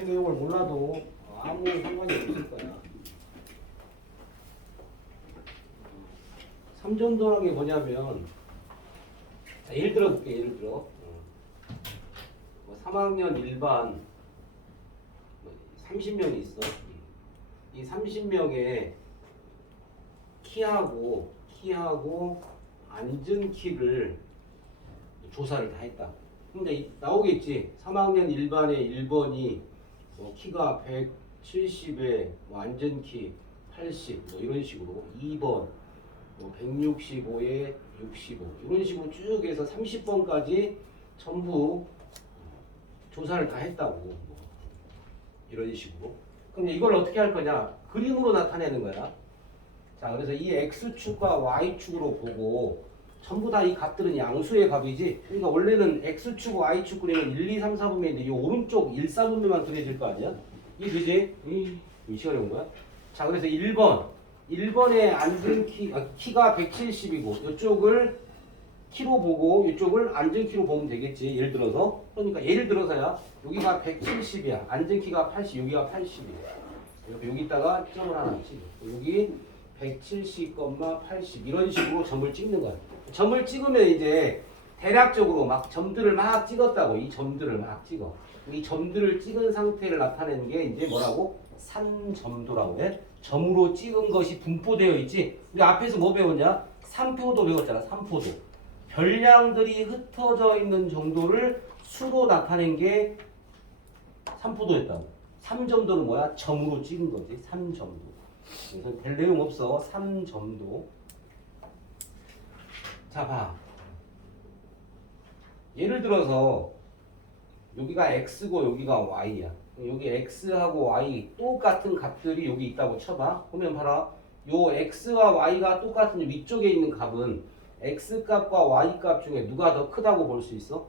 앞에 내용을 몰라도 아무 상관이 없을 거야. 삼전도라는 게 뭐냐면, 자, 예를 들어 볼게. 예를 들어 3학년 일반 30명이 있어. 이 30명의 키하고 앉은 키를 조사를 다 했다. 근데 나오겠지. 3학년 일반의 1번이 키가 170에 앉은 키 80 이런 식으로, 2번 165에 65 이런 식으로 쭉 해서 30번까지 전부 조사를 다 했다고. 이런 식으로. 그럼 이걸 어떻게 할 거냐? 그림으로 나타내는 거야. 자, 그래서 이 x축과 y축으로 보고 전부 다 이 값들은 양수의 값이지. 그러니까 원래는 x축, y축 그리면 1, 2, 3, 4분면인데 이 오른쪽 1, 4분면만 그려질 거 아니야? 이게 되지? 이 시간에 온 거야? 자, 그래서 1번에 앉은 키가 170이고 이쪽을 키로 보고 이쪽을 앉은 키로 보면 되겠지. 예를 들어서. 그러니까 예를 들어서야 여기가 170이야. 앉은 키가 80, 여기가 80이야. 여기다가 점을 하나 찍어. 여기 170,80 이런 식으로 점을 찍는 거야. 점을 찍으면 이제 대략적으로 막 점들을 막 찍었다고. 이 점들을 막 찍어. 이 점들을 찍은 상태를 나타내는 게 이제 뭐라고? 산점도라고 해. 점으로 찍은 것이 분포되어 있지. 우리 앞에서 뭐 배웠냐? 산표도 배웠잖아. 산표도. 별량들이 흩어져 있는 정도를 수로 나타낸 게 산포도였다고. 3점도는 뭐야? 점으로 찍은 거지. 3점도. 그래서 별 내용 없어. 3점도. 자, 봐. 예를 들어서 여기가 x고 여기가 y야. 여기 x하고 y 똑같은 값들이 여기 있다고 쳐봐. 보면 봐라. 요 x와 y가 똑같은 위쪽에 있는 값은 x값과 y값 중에 누가 더 크다고 볼 수 있어?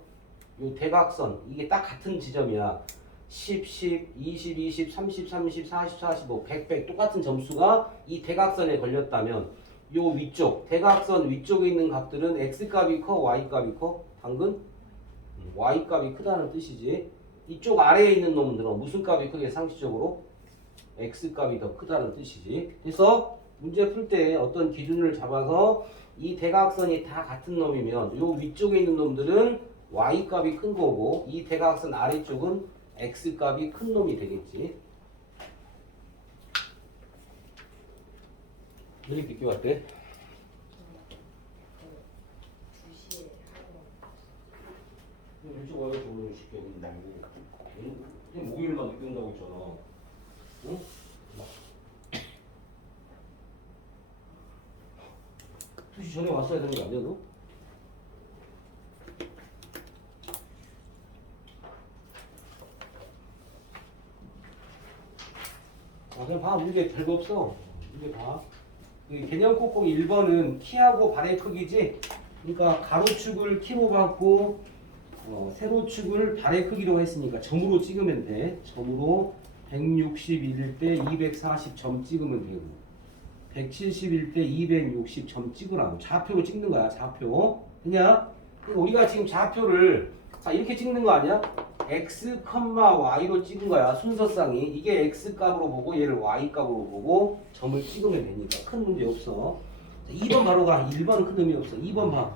요 대각선 이게 딱 같은 지점이야. 10, 10, 20, 20, 30, 30, 40, 45, 100, 100 똑같은 점수가 이 대각선에 걸렸다면 요 위쪽 대각선 위쪽에 있는 값들은 x값이 커 y값이 커? 당근? y값이 크다는 뜻이지. 이쪽 아래에 있는 놈들은 무슨 값이 크게 상식적으로? x값이 더 크다는 뜻이지. 그래서 문제 풀 때 어떤 기준을 잡아서 이 대각선이 다 같은 놈이면 요 위쪽에 있는 놈들은 y값이 큰 거고 이 대각선 아래쪽은 x값이 큰 놈이 되겠지. 왜 이렇게 늦게 왔대? 2시에 학원. 일찍 와요. 저는 쉽게 온다고. 그냥 목요일만 늦게 온다고 했잖아. 응? 2시 전에 왔어야 되는 거 아니야, 너? 그냥 봐. 문제 별거 없어. 문제 봐. 그 개념 콕콕 1번은 키하고 발의 크기지? 그러니까 가로축을 키로 받고 세로축을 발의 크기로 했으니까 점으로 찍으면 돼. 점으로 161일 때 240점 찍으면 되고 171때 260점 찍으라고. 좌표로 찍는 거야. 좌표. 그냥 우리가 지금 좌표를 자 이렇게 찍는 거 아니야? x, y로 찍은 거야. 순서상이. 이게 x 값으로 보고 얘를 y 값으로 보고 점을 찍으면 되니까 큰 문제 없어. 자, 2번 바로 가. 1번은 큰 의미 없어. 2번 봐.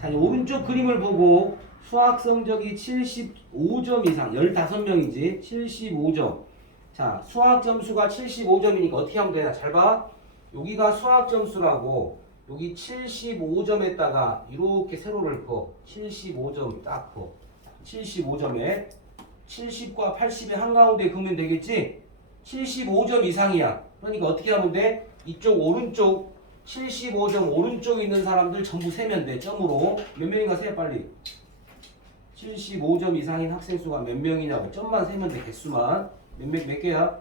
자, 오른쪽 그림을 보고 수학 성적이 75점 이상 15명이지. 75점. 자, 수학 점수가 75점이니까 어떻게 하면 되냐? 잘 봐. 여기가 수학 점수라고 여기 75점에다가 이렇게 세로를 그어. 75점 딱 그어. 75점에 70과 80의 한가운데 그으면 되겠지? 75점 이상이야. 그러니까 어떻게 하면 돼? 이쪽 오른쪽 75점 오른쪽에 있는 사람들 전부 세면 돼. 점으로. 몇 명인가 세 빨리. 75점 이상인 학생 수가 몇 명이냐고. 점만 세면 돼. 개수만. 몇 개야?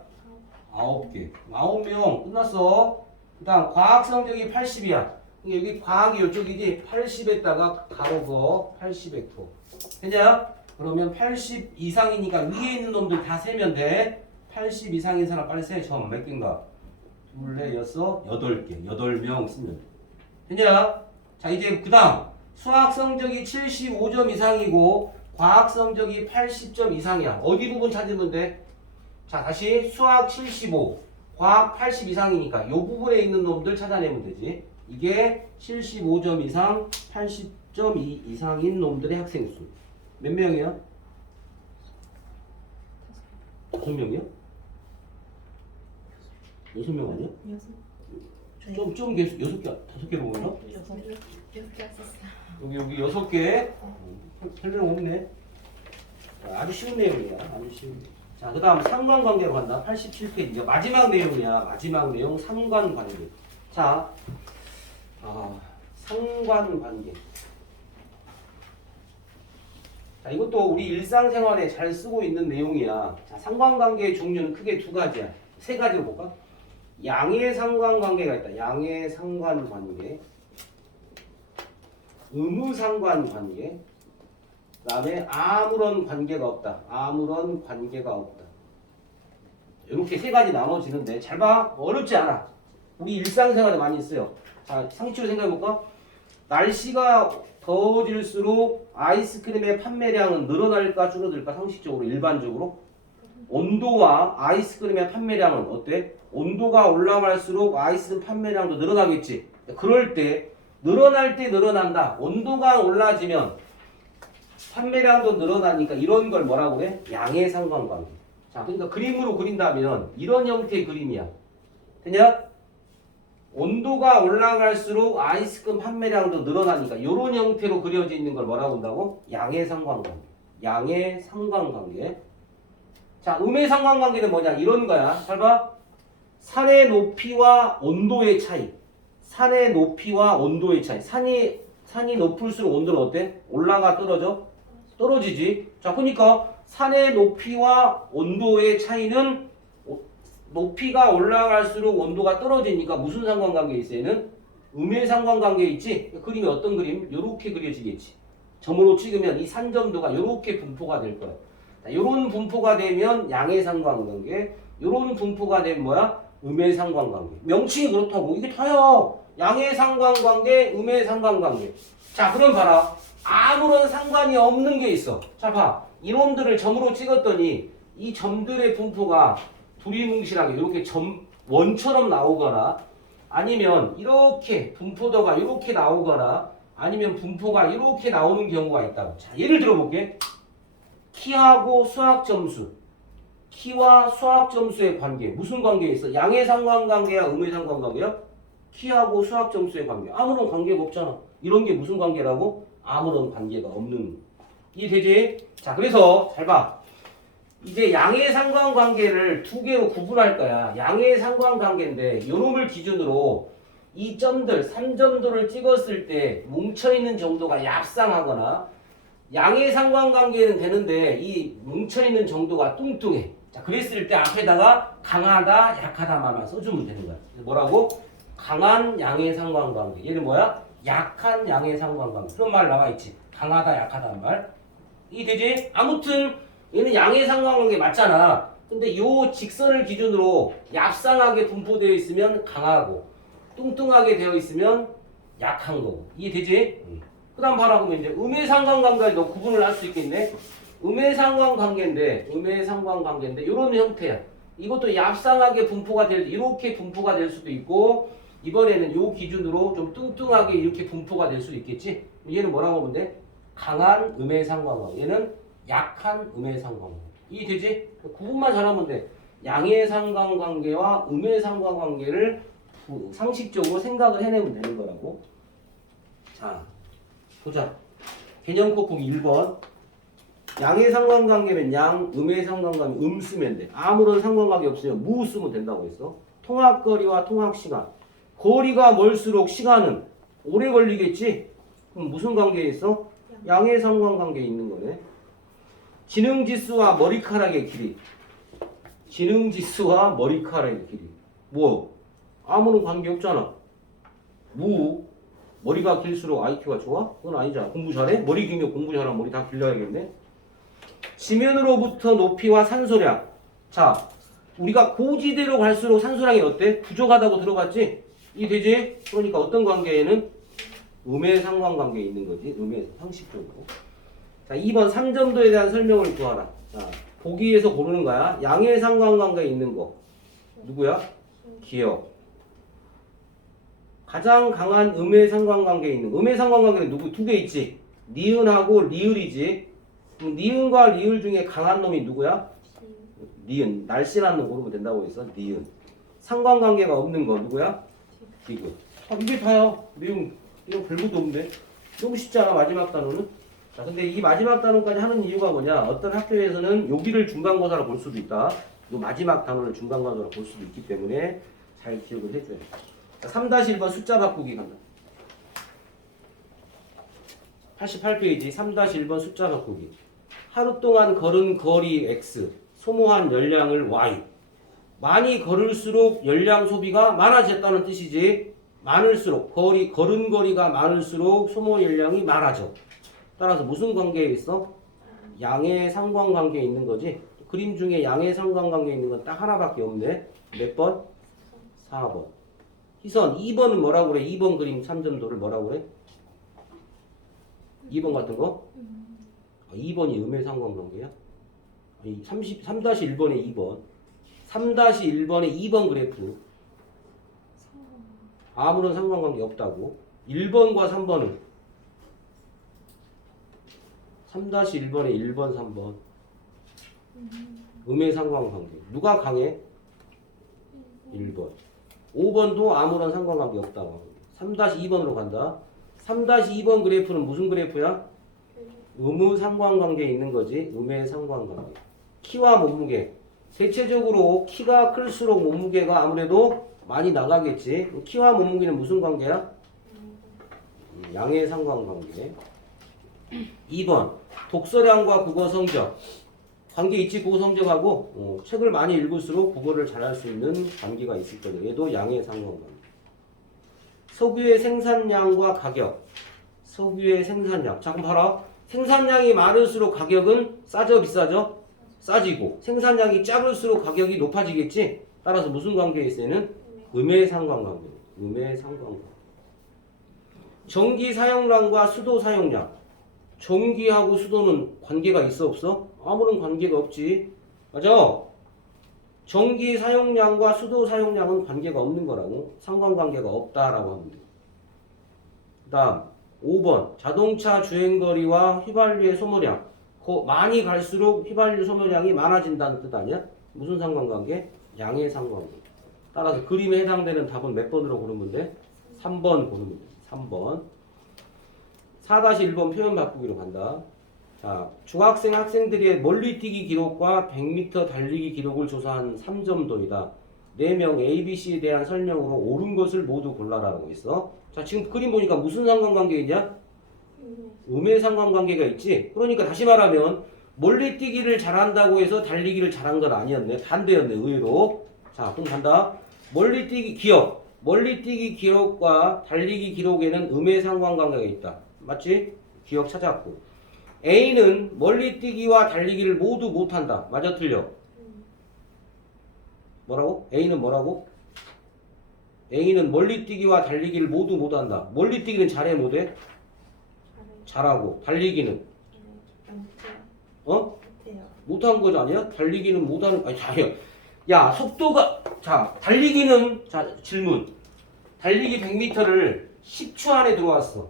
9개. 9명. 끝났어. 그 다음 과학 성적이 80이야. 여기 과학이 이쪽이지. 80에다가 가로 그어. 80벡터. 되냐? 그러면 80 이상이니까 위에 있는 놈들 다 세면 돼. 80 이상인 사람 빨리 세. 점 몇 개인가? 둘, 넷, 여섯, 8개. 8명 쓰면 돼. 되냐? 자, 이제 그 다음 수학 성적이 75점 이상이고 과학 성적이 80점 이상이야. 어디 부분 찾으면 돼? 자, 다시 수학 75, 과학 80 이상이니까 이 부분에 있는 놈들 찾아내면 되지. 이게 75점 이상, 80점 이상인 놈들의 학생 수. 몇 명이야? 5명이야? 6명 아니야? 좀 계속 6개, 5개로 보나? 여기 6개. 별로 없네. 아주 쉬운 내용이야. 아주 쉬운. 자, 그 다음 상관관계로 간다. 87페이지. 마지막 내용이야. 마지막 내용 상관관계. 자, 상관관계. 자, 이것도 우리 일상생활에 잘 쓰고 있는 내용이야. 자, 상관관계의 종류는 크게 두 가지야. 세 가지로 볼까? 양의 상관관계가 있다. 양의 상관관계. 의무상관관계. 그 다음에 아무런 관계가 없다. 아무런 관계가 없다. 이렇게 세 가지 나눠지는데 잘 봐. 어렵지 않아. 우리 일상생활에 많이 있어요. 자, 상식적으로 생각해볼까? 날씨가 더워질수록 아이스크림의 판매량은 늘어날까 줄어들까? 상식적으로 일반적으로 온도와 아이스크림의 판매량은 어때? 온도가 올라갈수록 아이스크림 판매량도 늘어나겠지. 그럴 때 늘어날 때 늘어난다. 온도가 올라지면 판매량도 늘어나니까 이런 걸 뭐라고 그래? 양의 상관관계. 자, 그러니까 그림으로 그린다면 이런 형태의 그림이야. 되냐? 온도가 올라갈수록 아이스크림 판매량도 늘어나니까 이런 형태로 그려져 있는 걸 뭐라고 한다고? 양의 상관관계. 양의 상관관계. 자, 음의 상관관계는 뭐냐? 이런 거야. 잘 봐. 산의 높이와 온도의 차이. 산의 높이와 온도의 차이. 산이 높을수록 온도는 어때? 올라가 떨어져? 떨어지지. 자, 그러니까 산의 높이와 온도의 차이는 높이가 올라갈수록 온도가 떨어지니까 무슨 상관관계에 있어? 얘는 음의 상관관계에 있지? 그림이 어떤 그림? 요렇게 그려지겠지. 점으로 찍으면 이 산점도가 요렇게 분포가 될 거야. 요런 분포가 되면 양의 상관관계, 요런 분포가 되면 뭐야? 음의 상관관계. 명칭이 그렇다고. 이게 다야. 양의 상관관계, 음의 상관관계. 자, 그럼 봐라. 아무런 상관이 없는 게 있어. 자, 봐. 이놈들을 점으로 찍었더니 이 점들의 분포가 두리뭉실하게 이렇게 원처럼 나오거나 아니면 이렇게 분포도가 이렇게 나오거나 아니면 분포가 이렇게 나오는 경우가 있다고. 자, 예를 들어볼게. 키하고 수학 점수. 키와 수학 점수의 관계. 무슨 관계에 있어? 양의 상관관계야? 음의 상관관계야? 키하고 수학 점수의 관계. 아무런 관계가 없잖아. 이런 게 무슨 관계라고? 아무런 관계가 없는. 이해되지? 자, 그래서 잘 봐. 이제 양의 상관관계를 두 개로 구분할 거야. 양의 상관관계인데 요놈을 기준으로 이 점들, 3점도를 찍었을 때 뭉쳐있는 정도가 얍상하거나 양의 상관관계는 되는데 이 뭉쳐있는 정도가 뚱뚱해. 자, 그랬을 때 앞에다가 강하다, 약하다만 써주면 되는 거야. 뭐라고? 강한 양의 상관관계. 얘는 뭐야? 약한 양의 상관관계. 그런 말 나와있지. 강하다, 약하다는 말. 이해되지? 아무튼 얘는 양의 상관관계 맞잖아. 근데 요 직선을 기준으로 얍상하게 분포되어 있으면 강하고 뚱뚱하게 되어 있으면 약한 거고. 이해되지? 그 다음 봐라. 그러면 이제 음의 상관관계를 너 구분을 할 수 있겠네. 음의 상관관계인데 요런 형태야. 이것도 얍상하게 분포가 이렇게 분포가 될 수도 있고 이번에는 요 기준으로 좀 뚱뚱하게 이렇게 분포가 될 수도 있겠지. 얘는 뭐라고 하면 돼? 강한 음의 상관관계. 얘는 약한 음의 상관관계. 이해되지? 구분만 잘하면 돼. 양의 상관관계와 음의 상관관계를 상식적으로 생각을 해내면 되는 거라고. 자, 보자. 개념 콕콕이 1번. 양의 상관관계면 양, 음의 상관관계 음 쓰면 돼. 아무런 상관관계 없으면 무 쓰면 된다고 했어. 통학거리와 통학시간. 거리가 멀수록 시간은 오래 걸리겠지? 그럼 무슨 관계에 있어? 양의 상관관계에 있는 거네. 지능지수와 머리카락의 길이. 지능지수와 머리카락의 길이. 뭐? 아무런 관계 없잖아. 머리가 길수록 IQ가 좋아? 그건 아니잖아. 공부 잘해? 머리 길면 공부 잘하면 머리 다 길러야겠네. 지면으로부터 높이와 산소량. 자, 우리가 고지대로 갈수록 산소량이 어때? 부족하다고 들어봤지? 이해되지? 그러니까 어떤 관계에는 음의 상관관계에 있는 거지. 음의 상식적으로. 자, 2번 3점도에 대한 설명을 구하라. 자, 보기에서 고르는 거야. 양의 상관관계에 있는 거. 누구야? 기억. 가장 강한 음의 상관관계에 있는 음의 상관관계는 누구? 두 개 있지. 니은하고 리을이지. 그럼 니은과 리을 중에 강한 놈이 누구야? 니은. 날씬한 놈 고르면 된다고 했어. 니은. 상관관계가 없는 거 누구야? 디귿. 아, 이게 다야. 내용 이거 별것도 없는데. 너무 쉽지 않아 마지막 단어는? 자, 근데 이 마지막 단어까지 하는 이유가 뭐냐? 어떤 학교에서는 여기를 중간고사로 볼 수도 있다. 이 마지막 단어를 중간고사로 볼 수도 있기 때문에 잘 기억을 해줘야 돼. 자, 3-1번 숫자 바꾸기 간다. 88페이지 3-1번 숫자 바꾸기. 하루 동안 걸은 거리 X, 소모한 열량을 Y. 많이 걸을수록 열량 소비가 많아졌다는 뜻이지. 많을수록 걸은 거리가 많을수록 소모 열량이 많아져. 따라서 무슨 관계에 있어? 양의 상관관계에 있는 거지. 그림 중에 양의 상관관계에 있는 건 딱 하나밖에 없네. 몇 번? 4번. 희선 2번은 뭐라고 그래? 2번 그림 3점도를 뭐라고 그래? 2번 같은 거? 2번이 음의 상관관계야? 3-1번에 2번. 3-1번에 2번 그래프. 아무런 상관관계 없다고. 1번과 3번은 3-1번에 1번, 3번. 음의 상관관계. 누가 강해? 1번. 5번도 아무런 상관관계 없다고. 3-2번으로 간다. 3-2번 그래프는 무슨 그래프야? 음의 상관관계에 있는 거지. 음의 상관관계. 키와 몸무게. 대체적으로 키가 클수록 몸무게가 아무래도 많이 나가겠지. 키와 몸무게는 무슨 관계야? 양의 상관관계. 2번 독서량과 국어 성적. 관계 있지. 국어 성적하고 책을 많이 읽을수록 국어를 잘할 수 있는 관계가 있을 거예요. 얘도 양의 상관관계. 석유의 생산량과 가격. 석유의 생산량. 자 그럼 봐라. 생산량이 많을수록 가격은 싸져 비싸져? 싸지고 생산량이 작을수록 가격이 높아지겠지. 따라서 무슨 관계에 있어는? 음의 상관관계. 음의 상관관계. 전기 사용량과 수도 사용량. 전기하고 수도는 관계가 있어 없어? 아무런 관계가 없지. 맞아? 전기 사용량과 수도 사용량은 관계가 없는 거라고. 상관관계가 없다라고 합니다. 그 다음 5번 자동차 주행거리와 휘발유의 소모량. 많이 갈수록 휘발유 소모량이 많아진다는 뜻 아니야? 무슨 상관관계? 양의 상관관계. 따라서 그림에 해당되는 답은 몇 번으로 고르면 돼? 3번 고르면 돼. 3번. 4-1번 표현 바꾸기로 간다. 자, 중학생 학생들의 멀리뛰기 기록과 100m 달리기 기록을 조사한 3점도이다. 4명 ABC에 대한 설명으로 옳은 것을 모두 골라라고 있어. 자, 지금 그림 보니까 무슨 상관관계 있냐? 음의 상관관계가 있지. 그러니까 다시 말하면 멀리뛰기를 잘한다고 해서 달리기를 잘한 건 아니었네. 반대였네. 의외로. 자, 그럼 간다. 멀리뛰기 기억. 멀리뛰기 기록과 달리기 기록에는 음의 상관관계가 있다. 맞지? 기억 찾았고. A는 멀리뛰기와 달리기를 모두 못한다. 맞아 틀려? 뭐라고? A는 뭐라고? A는 멀리뛰기와 달리기를 모두 못한다. 멀리뛰기는 잘해 못해? 잘하고. 달리기는? 못한 거 아니야? 달리기는 못하는 아니 잘해. 야 속도가 자 달리기는 자 질문. 달리기 100m를 10초 안에 들어왔어.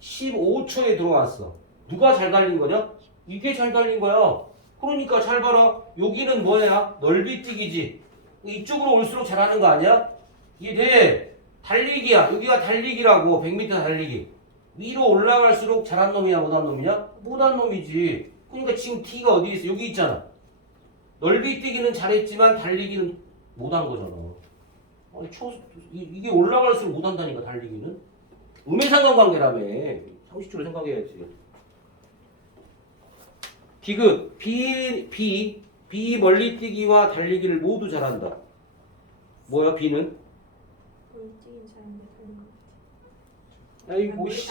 15초에 들어왔어. 누가 잘 달린 거냐? 이게 잘 달린 거야. 그러니까 잘 봐라. 여기는 뭐야? 넓이뛰기지. 이쪽으로 올수록 잘하는 거 아니야? 이게 돼. 달리기야. 여기가 달리기라고. 100m 달리기. 위로 올라갈수록 잘한 놈이야? 못한 놈이냐? 못한 놈이지. 그러니까 지금 T가 어디 있어? 여기 있잖아. 넓이뛰기는 잘했지만 달리기는 못한 거잖아. 아니, 이게 올라갈수록 못한다니까 달리기는. 음의 상관관계라며. 상식적으로 생각해야지. 디귿 B 멀리뛰기와 달리기를 모두 잘한다. 뭐야 B는? 멀리뛰기는 잘하는데 달리는 거. 아이고 씨.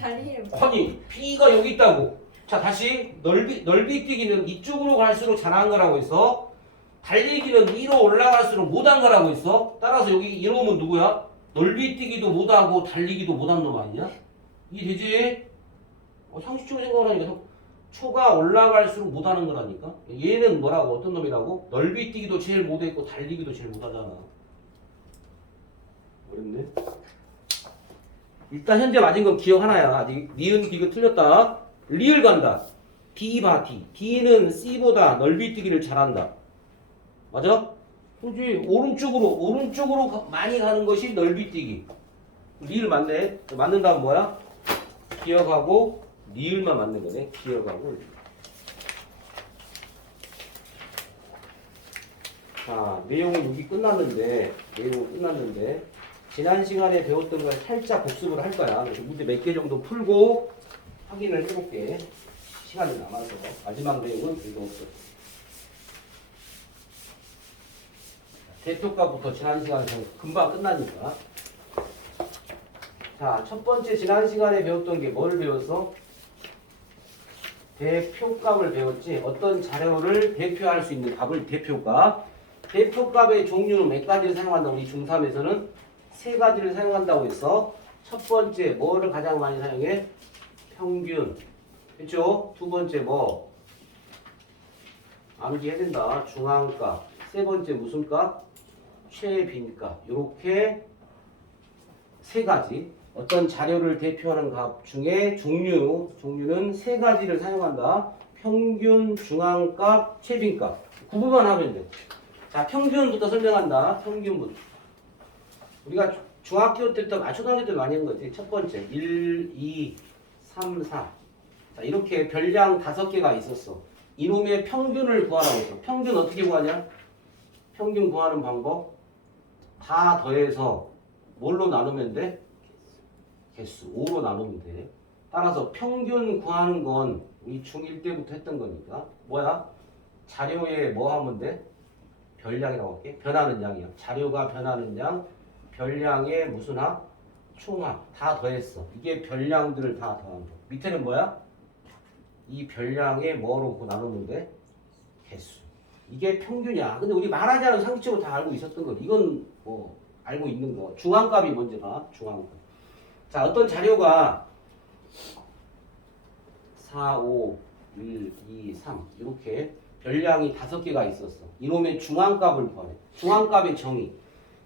달리기를 아니 B가 여기 있다고. 자 다시 넓이뛰기는 이쪽으로 갈수록 잘하는 거라고 있어. 달리기는 위로 올라갈수록 못한 거라고 있어. 따라서 여기 이놈은 누구야? 넓이뛰기도 못하고 달리기도 못한 놈 아니냐? 이게 되지? 상식적으로 생각을 하니까 초가 올라갈수록 못하는 거라니까. 얘는 뭐라고? 어떤 놈이라고? 넓이뛰기도 제일 못했고 달리기도 제일 못하잖아. 어렵네. 일단 현재 맞은 건 기억 하나야. 아직 니은 디귿 틀렸다. 리을 간다. D 봐 D. D는 C보다 넓이뛰기를 잘한다. 맞아? 그지 오른쪽으로 많이 가는 것이 넓이뛰기. 리을 맞네. 맞는 다음 뭐야? 기억하고 리을만 맞는 거네. 기억하고. 자, 내용은 여기 끝났는데 지난 시간에 배웠던 걸 살짝 복습을 할 거야. 그래서 문제 몇 개 정도 풀고 확인을 해볼게. 시간이 남아서 마지막 내용은 이거 없어. 대표값부터 지난 시간에 금방 끝나니까. 자, 첫 번째 지난 시간에 배웠던 게 뭘 배웠어? 대표값을 배웠지. 어떤 자료를 대표할 수 있는 값을 대표값. 대표값의 종류는 몇 가지를 사용한다? 우리 중3에서는 세 가지를 사용한다고 했어. 첫 번째 뭐를 가장 많이 사용해? 평균. 그렇죠? 두 번째 뭐? 암기해야 된다. 중앙값. 세 번째 무슨 값? 최빈값. 이렇게 세 가지. 어떤 자료를 대표하는 값 중에 종류는 세 가지를 사용한다. 평균, 중앙값, 최빈값. 구분만 하면 돼. 자, 평균부터 설명한다. 평균부터. 우리가 중학교 때부터, 초등학교 때도 많이 하는 거지. 첫 번째, 1, 2, 3, 4. 자, 이렇게 별량 5개가 있었어. 이놈의 평균을 구하라고 했어. 평균 어떻게 구하냐? 평균 구하는 방법. 다 더해서 뭘로 나누면 돼? 개수 5로 나누면 돼. 따라서 평균 구하는 건 우리 중1 때부터 했던 거니까 뭐야? 자료에 뭐 하면 돼? 별량이라고 할게. 변하는 양이야. 자료가 변하는 양, 별량의 무슨 합? 총합. 다 더했어. 이게 별량들을 다 더한 거. 밑에는 뭐야? 이 별량의 뭐로 나누면 돼? 개수. 이게 평균이야. 근데 우리 말하지 않은 상식적으로 다 알고 있었던 거. 이건 뭐 알고 있는 거. 중앙값이 먼저다. 중앙값. 자, 어떤 자료가 4, 5, 1, 2, 3 이렇게 별량이 5개가 있었어. 이놈의 중앙값을 구하래. 중앙값의 정의.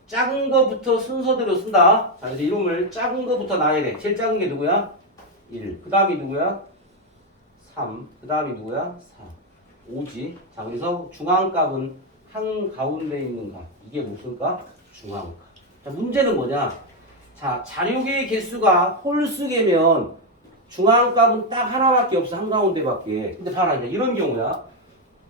작은 거부터 순서대로 쓴다. 자, 이제 이놈을 작은 거부터 나야 돼. 제일 작은 게 누구야? 1. 그 다음이 누구야? 3. 그 다음이 누구야? 4. 5지. 자, 그래서 중앙값은 한가운데 있는 값. 이게 무슨 값? 중앙값. 자, 문제는 뭐냐? 자, 자료계의 개수가 홀수계면 중앙값은 딱 하나밖에 없어. 한가운데밖에. 근데 봐라, 이제 이런 경우야.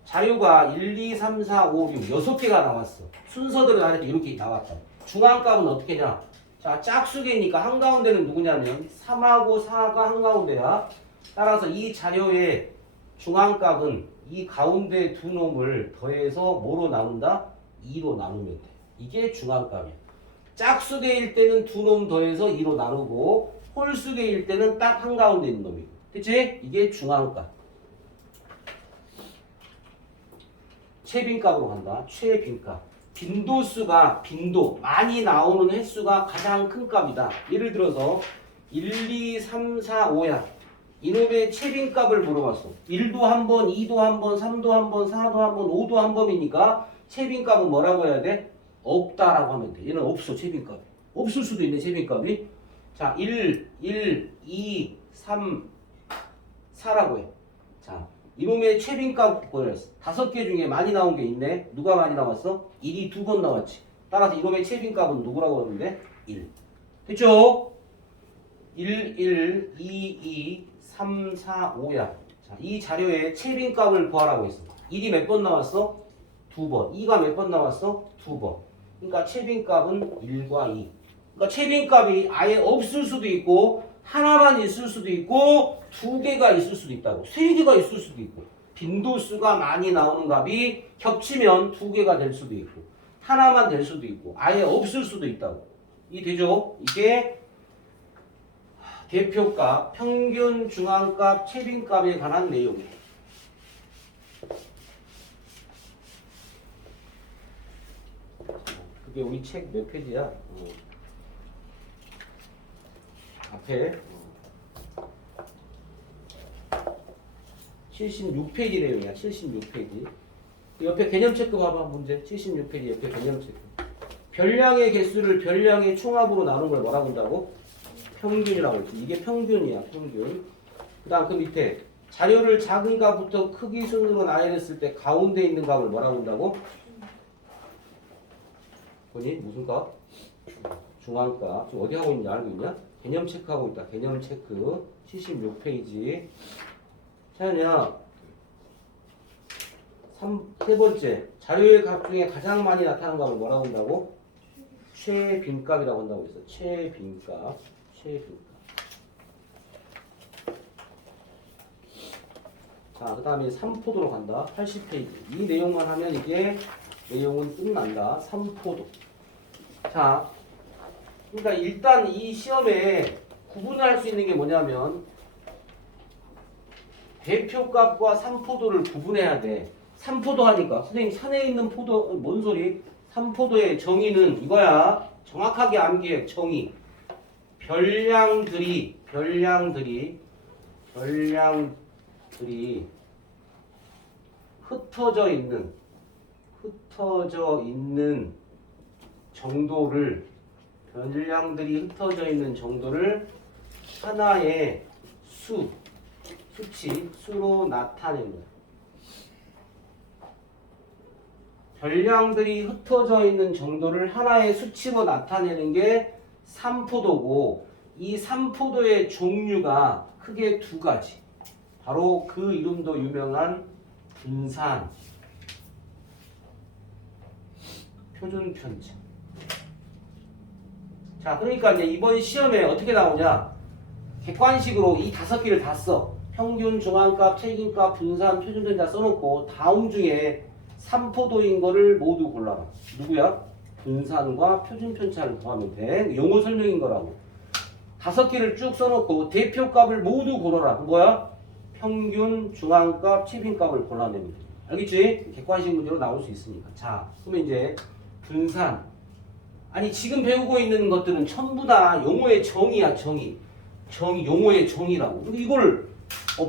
자료가 1, 2, 3, 4, 5, 6, 6개가 나왔어. 순서대로 나한테 이렇게 나왔다. 중앙값은 어떻게 냐? 자, 짝수계니까 한가운데는 누구냐면 3하고 4가 한가운데야. 따라서 이 자료의 중앙값은 이 가운데 두 놈을 더해서 뭐로 나눈다? 2로 나누면 돼. 이게 중앙값이야. 짝수계일 때는 두 놈 더해서 2로 나누고 홀수계일 때는 딱 한가운데 있는 놈이고. 그치? 이게 중앙값. 최빈값으로 간다. 최빈값. 빈도수가 많이 나오는 횟수가 가장 큰 값이다. 예를 들어서 1, 2, 3, 4, 5야. 이놈의 최빈값을 물어봤어. 1도 한 번, 2도 한 번, 3도 한 번, 4도 한 번, 5도 한 번이니까 최빈값은 뭐라고 해야 돼? 없다라고 하면 돼. 얘는 없어, 최빈값이. 없을 수도 있네, 최빈값이. 자, 1, 2, 3, 4라고 해. 자, 이놈의 최빈값 보였어. 5개 중에 많이 나온 게 있네. 누가 많이 나왔어? 1이 2번 나왔지. 따라서 이놈의 최빈값은 누구라고 하는데? 1. 됐죠? 1, 1, 2, 2, 3, 4, 5야. 자, 이 자료의 최빈값을 구하라고 했어. 1이 몇 번 나왔어? 2번. 2가 몇 번 나왔어? 2번. 그러니까 최빈값은 1과 2. 그러니까 최빈값이 아예 없을 수도 있고 하나만 있을 수도 있고 2개가 있을 수도 있다고. 3개가 있을 수도 있고. 빈도수가 많이 나오는 값이 겹치면 2개가 될 수도 있고 하나만 될 수도 있고 아예 없을 수도 있다고. 이 되죠? 이게 대표값, 평균, 중앙값, 최빈값에 관한 내용이에요. 그게 우리 책 몇 페이지야? 앞에 76페이지 내용이야. 76페이지. 옆에 개념 체크 봐봐. 문제 76페이지 옆에 개념 체크. 별량의 개수를 별량의 총합으로 나눈 걸 뭐라고 한다고? 평균이라고 했지. 이게 평균이야. 평균. 그 다음 그 밑에 자료를 작은 값부터 크기 순으로 나열했을 때 가운데 있는 값을 뭐라고 한다고? 보니? 무슨 값? 중앙값. 지금 어디 하고 있냐? 알고 있냐? 개념 체크하고 있다. 개념 체크. 76페이지. 차연이야. 세 번째. 자료의 값 중에 가장 많이 나타나는 값을 뭐라고 한다고? 최빈값이라고 한다고 했어. 최빈값. 최빈값. 자, 그 다음에 3포도로 간다. 80페이지. 이 내용만 하면 이게 내용은 끝난다. 3포도. 자, 그러니까 일단 이 시험에 구분할 수 있는 게 뭐냐면 대표값과 3포도를 구분해야 돼. 3포도 하니까 선생님 산에 있는 포도 뭔 소리? 3포도의 정의는 이거야. 정확하게 암기해. 정의. 별량들이 흩어져 있는 정도를 별량들이 흩어져 있는 정도를 하나의 수로 나타낸 거야. 별량들이 흩어져 있는 정도를 하나의 수치로 나타내는 게 3포도고 이 3포도의 종류가 크게 두 가지. 바로 그 이름도 유명한 분산, 표준 편차. 자, 그러니까 이제 이번 시험에 어떻게 나오냐? 객관식으로 이 5개를 다 써. 평균, 중앙값, 최긴값, 분산, 표준 편차 써놓고 다음 중에 3포도인 거를 모두 골라라. 누구야? 분산과 표준 편차를 구하면 돼. 용어 설명인 거라고. 5개를 쭉 써놓고 대표값을 모두 고르라. 뭐야? 평균, 중앙값, 최빈값을 골라내면 돼. 알겠지? 객관식 문제로 나올 수 있으니까. 자, 그러면 이제 분산. 아니 지금 배우고 있는 것들은 전부 다 용어의 정의야. 정의, 용어의 정의라고. 근데 이걸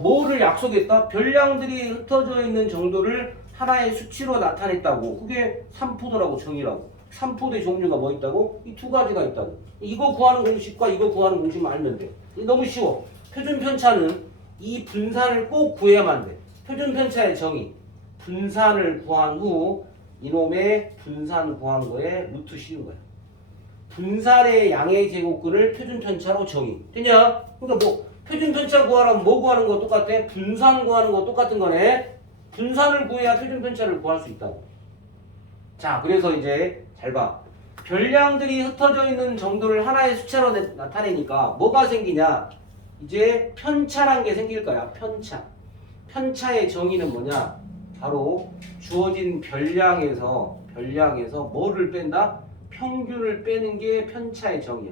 뭐를 약속했다? 별량들이 흩어져 있는 정도를 하나의 수치로 나타냈다고. 그게 3포도라고 정의라고. 3포도의 종류가 뭐 있다고? 이 두 가지가 있다고. 이거 구하는 공식과 이거 구하는 공식만 알면 돼. 너무 쉬워. 표준 편차는 이 분산을 꼭 구해야만 돼. 표준 편차의 정의. 분산을 구한 후 이놈의 분산 구한 거에 루트 씌운 거야. 분산의 양의 제곱근을 표준 편차로 정의. 됐냐? 그러니까 뭐 표준 편차 구하라면 뭐 구하는 거 똑같아? 분산 구하는 거 똑같은 거네. 분산을 구해야 표준 편차를 구할 수 있다고. 자, 그래서 이제 잘 봐. 별량들이 흩어져 있는 정도를 하나의 숫자로 나타내니까 뭐가 생기냐? 이제 편차란 게 생길 거야. 편차. 편차의 정의는 뭐냐? 바로 주어진 별량에서 뭐를 뺀다? 평균을 빼는 게 편차의 정의야.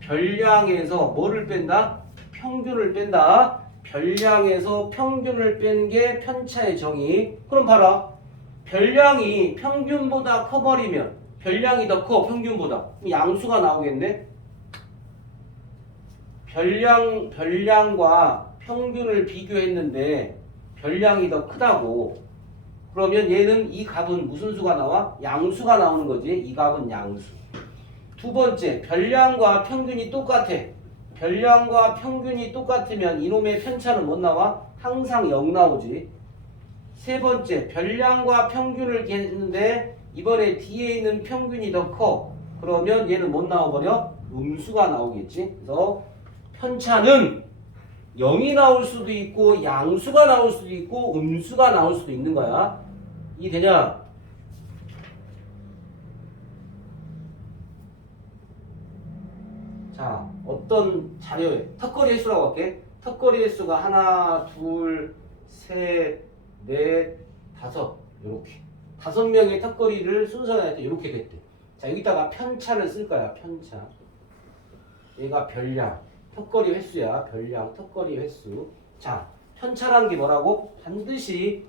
별량에서 뭐를 뺀다? 평균을 뺀다. 별량에서 평균을 빼는 게 편차의 정의. 그럼 봐라. 별량이 평균보다 커버리면 별량이 더 커, 평균보다. 그럼 양수가 나오겠네? 별량과 평균을 비교했는데 별량이 더 크다고. 그러면 얘는 이 값은 무슨 수가 나와? 양수가 나오는 거지. 이 값은 양수. 두 번째, 별량과 평균이 똑같아. 별량과 평균이 똑같으면 이놈의 편차는 뭐 나와? 항상 0 나오지. 세 번째, 별량과 평균을 했는데 이번에 뒤에 있는 평균이 더 커. 그러면 얘는 못 나와버려? 음수가 나오겠지. 그래서 편차는 0이 나올 수도 있고 양수가 나올 수도 있고 음수가 나올 수도 있는 거야. 이해되냐? 자, 어떤 자료에 턱걸이 횟수라고 할게. 턱걸이 횟수가 하나, 둘, 셋, 넷, 다섯. 이렇게 5명의 턱걸이를 순서에 이렇게 됐대. 자, 여기다가 편차를 쓸 거야. 편차. 얘가 별량. 턱걸이 횟수야. 별량, 턱걸이 횟수. 자, 편차라는 게 뭐라고? 반드시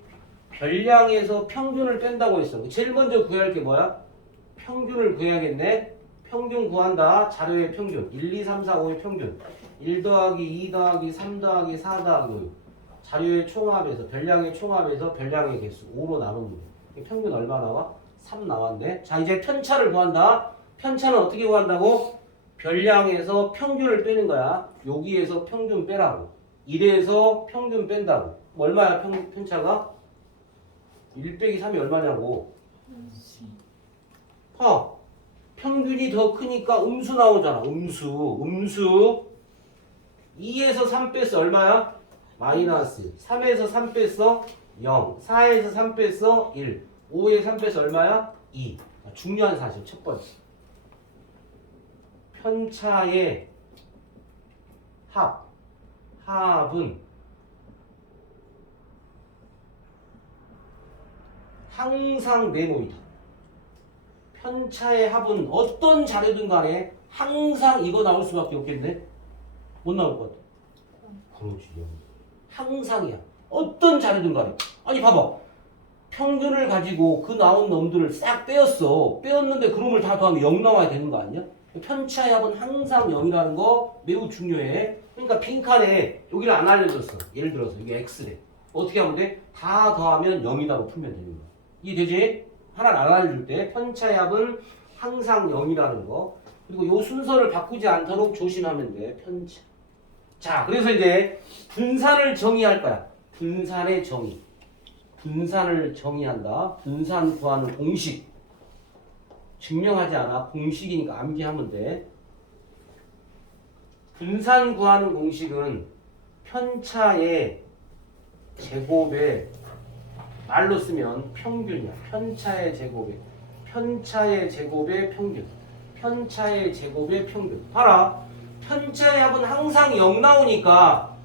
별량에서 평균을 뺀다고 했어. 제일 먼저 구해야 할 게 뭐야? 평균을 구해야겠네. 평균 구한다. 자료의 평균. 1, 2, 3, 4, 5의 평균. 1 더하기 2 더하기 3 더하기 4 더하기 5. 자료의 총합에서 별량의 총합에서 별량의 개수 5로 나누는 거. 평균 얼마 나와? 3 나왔네. 자 이제 편차를 구한다. 편차는 어떻게 구한다고? 별량에서 평균을 빼는 거야. 여기에서 평균 빼라고. 1에서 평균 뺀다고. 그럼 얼마야 편차가? 1 빼기 3이 얼마냐고. 평균이 더 크니까 음수 나오잖아. 음수 2에서 3 뺐어. 얼마야? 마이너스. 3에서 3 뺐어? 0. 4에서 3 뺐어? 1. 5에서 3 뺐어? 얼마야? 2. 중요한 사실 첫 번째. 편차의 합은 항상 네모이다. 편차의 합은 어떤 자료든 간에 항상 이거 나올 수밖에 없겠네. 못 나올 것 같아. 그렇지. 항상이야. 어떤 자료든 간에. 아니 봐봐. 평균을 가지고 그 나온 놈들을 싹 빼었어. 빼었는데 그놈을 다 더하면 0 나와야 되는 거 아니야? 편차의 합은 항상 0이라는 거 매우 중요해. 그러니까 빈칸에 여기를 안 알려줬어. 예를 들어서 이게 x래. 어떻게 하면 돼? 다 더하면 0이라고 풀면 되는 거야. 이해되지? 하나를 안 알려줄 때 편차의 합은 항상 0이라는 거. 그리고 요 순서를 바꾸지 않도록 조심하면 돼. 편차. 자, 그래서 이제 분산을 정의할 거야. 분산의 정의. 분산을 정의한다. 분산 구하는 공식. 증명하지 않아. 공식이니까 암기하면 돼. 분산 구하는 공식은 편차의 제곱에 말로 쓰면 평균이야. 편차의 제곱에 평균. 편차의 제곱의 평균. 봐라. 편차의 합은 항상 0 나오니까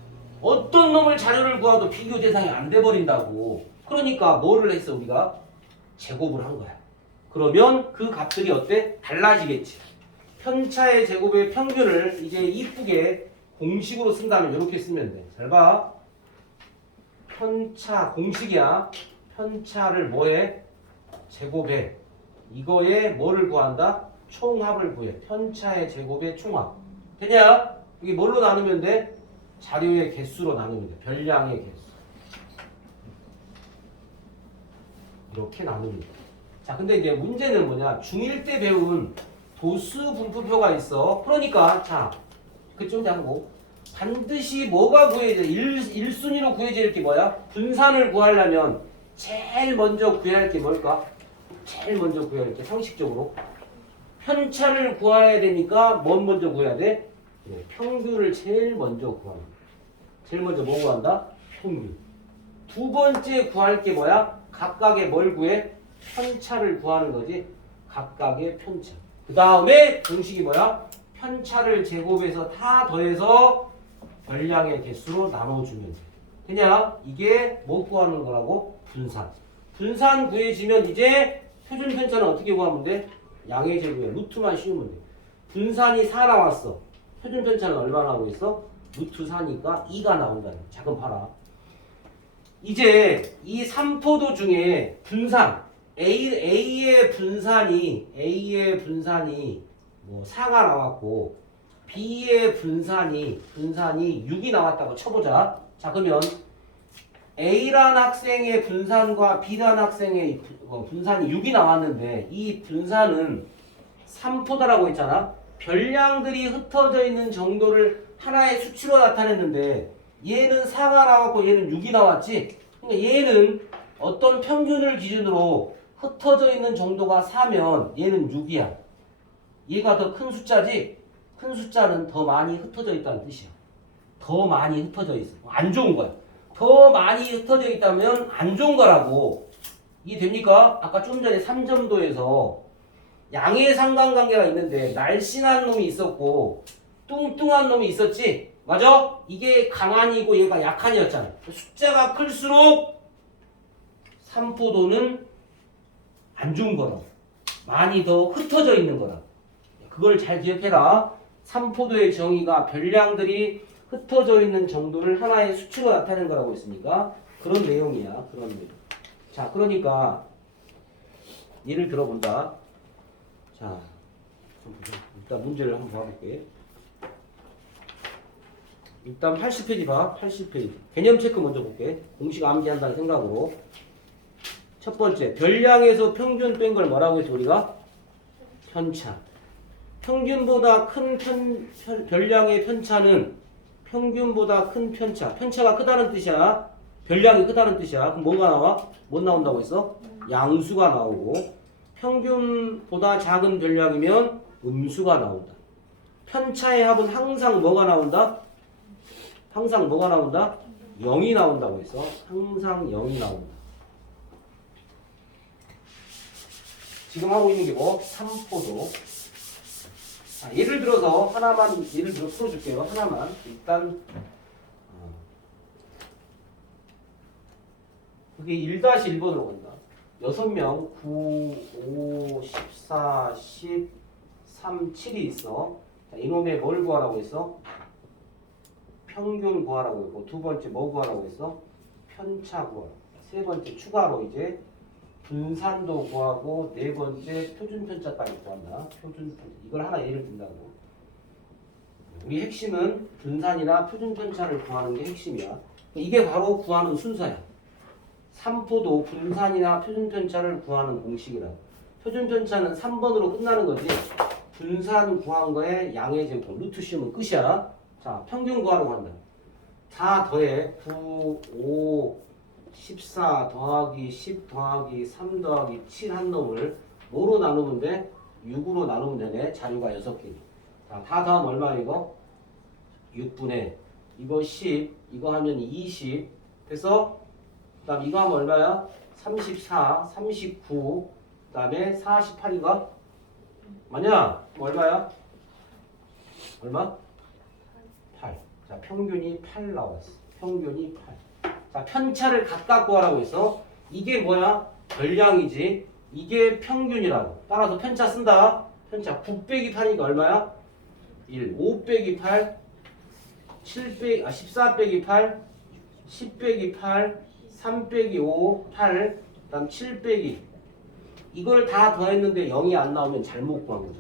어떤 놈을 자료를 구하도 비교 대상이 안 돼버린다고. 그러니까 뭐를 했어 우리가? 제곱을 한 거야. 그러면 그 값들이 어때? 달라지겠지. 편차의 제곱의 평균을 이제 이쁘게 공식으로 쓴다면 이렇게 쓰면 돼. 잘 봐. 편차 공식이야. 편차를 뭐해? 제곱해. 이거에 뭐를 구한다? 총합을 구해. 편차의 제곱의 총합. 되냐? 이게 뭘로 나누면 돼? 자료의 개수로 나누면 돼. 별량의 개수. 이렇게 나누면 돼. 자, 근데 이제 문제는 뭐냐? 중1 때 배운 도수 분포표가 있어. 그러니까 자, 그쪽 하고 반드시 뭐가 구해야 돼? 1순위로 구해야 될 게 뭐야? 분산을 구하려면 제일 먼저 구해야 할 게 뭘까? 제일 먼저 구해야 할 게 상식적으로 편차를 구해야 되니까 뭘 먼저 구해야 돼? 네, 평균을 제일 먼저 구하는 거야. 제일 먼저 뭐 구한다? 평균. 두 번째 구할 게 뭐야? 각각의 뭘 구해? 편차를 구하는 거지. 각각의 편차. 그 다음에 공식이 뭐야? 편차를 제곱해서 다 더해서 별량의 개수로 나눠주면 돼. 그냥 이게 뭐 구하는 거라고? 분산. 분산 구해지면 이제 표준 편차는 어떻게 구하면 돼? 양의 제곱에 루트만 씌우면 돼. 분산이 4 나왔어. 표준 편차는 얼마 나오고 있어? 루트 4니까 2가 나온다는 거야. 자, 그럼 봐라. 이제 이 3포도 중에 분산 A의 분산이 뭐 4가 나왔고 B의 분산이 6이 나왔다고 쳐보자. 자, 그러면 A란 학생의 분산과 B란 학생의 분산이 6이 나왔는데 이 분산은 3포다라고 했잖아. 별량들이 흩어져 있는 정도를 하나의 수치로 나타냈는데 얘는 4가 나왔고 얘는 6이 나왔지. 그러니까 얘는 어떤 평균을 기준으로 흩어져 있는 정도가 4면 얘는 6이야. 얘가 더 큰 숫자지. 큰 숫자는 더 많이 흩어져 있다는 뜻이야. 더 많이 흩어져 있어. 안 좋은 거야. 더 많이 흩어져 있다면 안 좋은 거라고. 이게 됩니까? 아까 좀 전에 3점도에서 양의 상관관계가 있는데 날씬한 놈이 있었고 뚱뚱한 놈이 있었지? 맞아? 이게 강한이고 얘가 약한이었잖아. 숫자가 클수록 3포도는 안 좋은 거라. 많이 더 흩어져 있는 거라. 그걸 잘 기억해라. 3포도의 정의가 별량들이 흩어져 있는 정도를 하나의 수치로 나타내는 거라고 했으니까 그런 내용이야. 그런 내용. 자, 그러니까 예를 들어본다. 자, 일단 문제를 한번 봐볼게. 일단 80페이지 봐. 80페이지. 개념 체크 먼저 볼게. 공식 암기한다는 생각으로. 첫 번째, 별량에서 평균 뺀 걸 뭐라고 했어 우리가? 편차. 평균보다 큰 별량의 편차는 평균보다 큰 편차. 편차가 크다는 뜻이야. 별량이 크다는 뜻이야. 그럼 뭐가 나와? 뭐 나온다고 했어? 양수가 나오고, 평균보다 작은 별량이면 음수가 나온다. 편차의 합은 항상 뭐가 나온다? 항상 뭐가 나온다? 0이 나온다고 했어. 항상 0이 나온다. 지금 하고 있는 게 뭐? 3포도. 자, 예를 들어서 하나만 예를 들어 풀어줄게요. 하나만 일단 그게 1-1번으로 간다. 6명 9, 5, 14, 10, 3, 7이 있어. 자, 이놈의 뭘 구하라고 했어? 평균 구하라고 했고, 두 번째 뭐 구하라고 했어? 편차 구하라고. 세 번째 추가로 이제 분산도 구하고, 네 번째 표준편차까지 구한다. 표준편차. 이걸 하나 예를 든다고. 우리 핵심은 분산이나 표준편차를 구하는 게 핵심이야. 이게 바로 구하는 순서야. 3포도 분산이나 표준편차를 구하는 공식이라고. 표준편차는 3번으로 끝나는 거지. 분산 구한 거에 양의 제곱, 루트 씌우면 끝이야. 자, 평균 구하러 간다. 다 더해. 9, 5, 14 더하기 10 더하기 3 더하기 7 한 놈을 뭐로 나누면 돼? 6으로 나누면 되네. 자료가 6개. 자, 다 더하면 얼마야 이거? 6분의 이거 10, 이거 하면 20. 그래서 그 다음 이거 하면 얼마야? 34, 39, 그 다음에 48인가? 맞냐? 그럼 얼마야? 얼마? 8. 자, 평균이 8 나왔어. 평균이 8. 자, 편차를 각각 구하라고 해서 이게 뭐야? 별량이지. 이게 평균이라고. 따라서 편차 쓴다. 편차 9 빼기 8이니까 얼마야? 1. 5 빼기 8, 14 빼기 8, 10 빼기 8, 3 빼기 5, 8, 그 다음 7 빼기. 이걸 다 더했는데 0이 안 나오면 잘못 구한 거죠.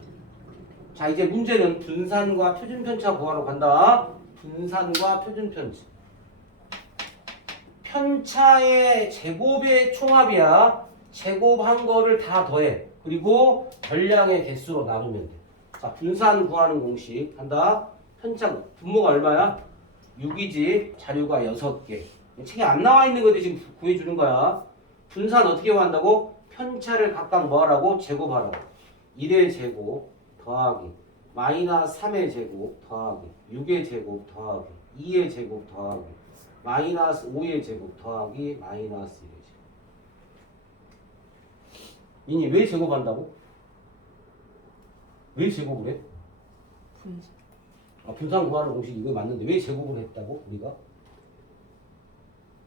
자, 이제 문제는 분산과 표준편차 구하러 간다. 분산과 표준편차. 편차의 제곱의 총합이야. 제곱한 거를 다 더해. 그리고 별량의 개수로 나누면 돼. 자, 분산 구하는 공식 한다. 편차 분모가 얼마야? 6이지. 자료가 6개. 책에 안 나와 있는 거지 지금 구해주는 거야. 분산 어떻게 구한다고? 편차를 각각 뭐 하라고? 제곱하라고. 1의 제곱 더하기 마이너스 3의 제곱 더하기 6의 제곱 더하기 2의 제곱 더하기 마이너스 5의 제곱 더하기 마이너스 1의 제곱. 이니 왜 제곱한다고? 왜 제곱을 해? 분산. 분산 구하는 공식이 이거 맞는데 왜 제곱을 했다고 우리가?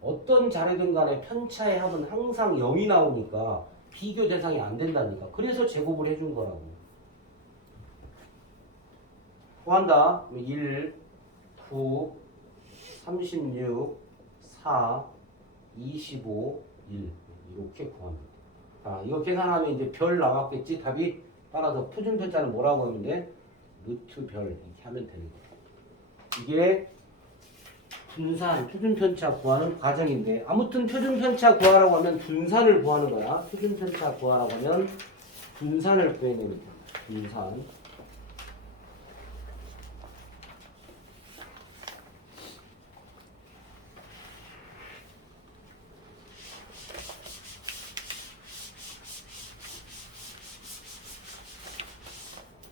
어떤 자료든 간에 편차의 합은 항상 0이 나오니까 비교 대상이 안 된다니까. 그래서 제곱을 해준 거라고. 구한다. 1, 9, 36, 4, 25, 1 이렇게 구합니다. 자, 이거 계산하면 이제 별 나왔겠지. 답이 따라서 표준편차는 뭐라고 하면 돼? 루트 별 이렇게 하면 되는 거야. 이게 분산, 표준편차 구하는 과정인데 아무튼 표준편차 구하라고 하면 분산을 구하는 거야. 표준편차 구하라고 하면 분산을 구해냅니다. 분산.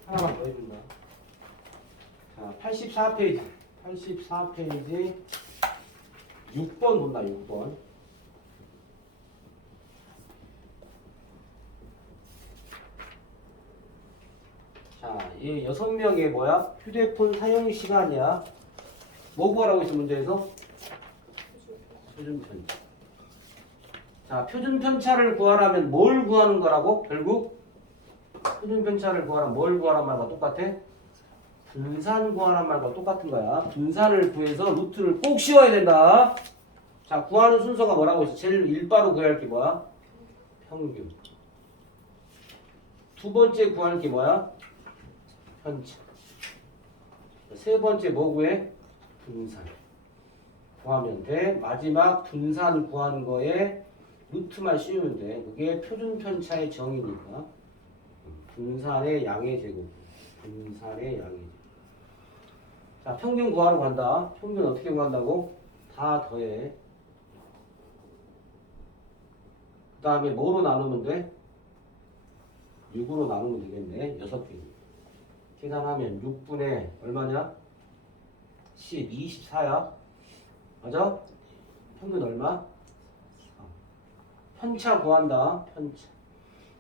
하나만 더 해준다. 자, 84페이지. 84페이지 6번 본다. 6번. 자, 이 6명의 뭐야? 휴대폰 사용 시간이야. 뭐 구하라고 했어 문제에서? 표준편차. 자, 표준편차를 구하라면 뭘 구하는 거라고? 결국 표준편차를 구하라면 뭘 구하란 말과 똑같아? 분산 구하란 말과 똑같은 거야. 분산을 구해서 루트를 꼭 씌워야 된다. 자, 구하는 순서가 뭐라고 했어? 제일 일바로 구해야 할 게 뭐야? 평균. 두 번째 구할 게 뭐야? 편차. 세 번째 뭐 구해? 분산 구하면 돼. 마지막 분산 구하는 거에 루트만 씌우면 돼. 그게 표준 편차의 정의니까. 분산의 양의 제곱. 분산의 양의 제곱. 자, 평균 구하러 간다. 평균 어떻게 구한다고? 다 더해. 그 다음에 뭐로 나누면 돼? 6으로 나누면 되겠네. 6개. 계산하면 6분의 얼마냐? 10, 24야. 맞아? 평균 얼마? 4. 편차 구한다. 편차.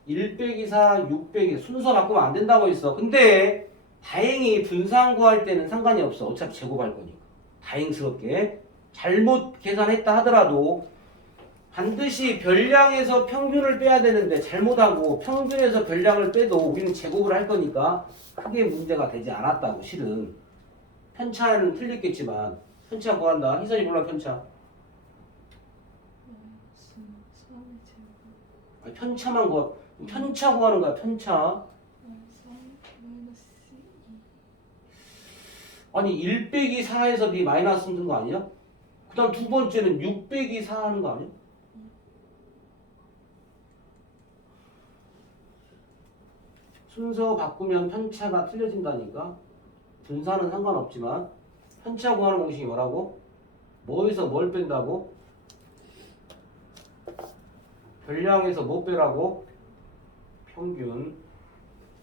1 빼기 4, 6 빼기 순서 바꾸면 안 된다고 했어. 근데 다행히 분산 구할 때는 상관이 없어. 어차피 제곱할 거니까. 다행스럽게. 잘못 계산했다 하더라도 반드시 별량에서 평균을 빼야 되는데 잘못하고 평균에서 별량을 빼도 우리는 제곱을 할 거니까 크게 문제가 되지 않았다고. 실은 편차는 틀렸겠지만 편차 구한다. 희선이 몰라 편차. 아니, 편차만 구하. 편차 구하는 거야. 편차. 아니 1 빼기 4에서 네 마이너스 쓰는 거 아니야? 그 다음 두 번째는 6 빼기 4 하는 거 아니야? 순서 바꾸면 편차가 틀려진다니까. 분산은 상관없지만 편차 구하는 공식이 뭐라고? 뭐에서 뭘 뺀다고? 별량에서 뭐 빼라고? 평균.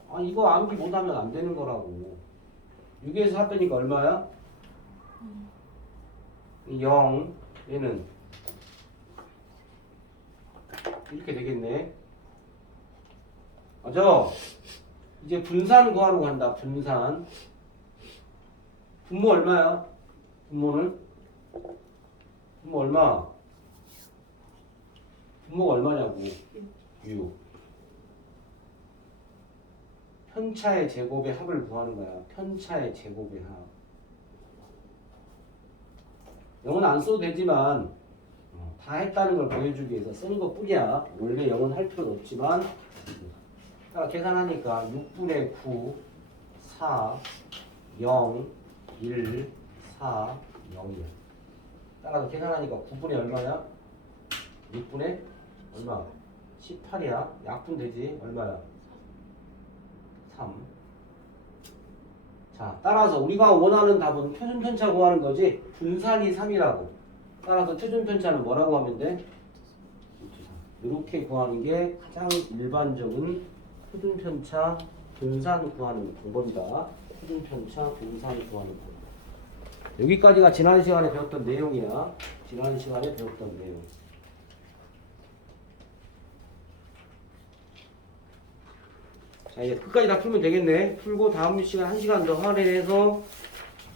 아 이거 암기 못하면 안 되는 거라고. 6에서 4 빼니까 얼마야? 0. 얘는 이렇게 되겠네. 맞아? 이제 분산 구하러 간다. 분산. 분모 얼마야? 분모는? 분모 얼마? 분모가 얼마냐고. 6. 편차의 제곱의 합을 구하는 거야. 편차의 제곱의 합. 영은 안 써도 되지만 다 했다는 걸 보여주기 위해서 쓰는 것 뿐이야. 원래 영은 할 필요는 없지만 계산하니까 6분의 9, 4, 0, 1, 4, 0이야. 따라서 계산하니까 9분의 얼마야? 6분의 얼마? 18이야. 약분 되지? 얼마야? 3. 자, 따라서 우리가 원하는 답은 표준 편차 구하는 거지. 분산이 3이라고. 따라서 표준 편차는 뭐라고 하면 돼? 이렇게 구하는 게 가장 일반적인 표준 편차 분산 구하는 방법이다. 표준 편차 분산 구하는 방법. 여기까지가 지난 시간에 배웠던 내용이야. 지난 시간에 배웠던 내용. 자, 이제 끝까지 다 풀면 되겠네. 풀고 다음 시간 1시간 더 할애해서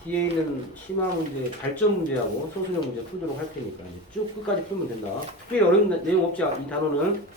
뒤에 있는 심화 문제, 발전 문제하고 소수령 문제 풀도록 할 테니까 이제 쭉 끝까지 풀면 된다. 특별히 어려운 내용 없지, 이 단어는.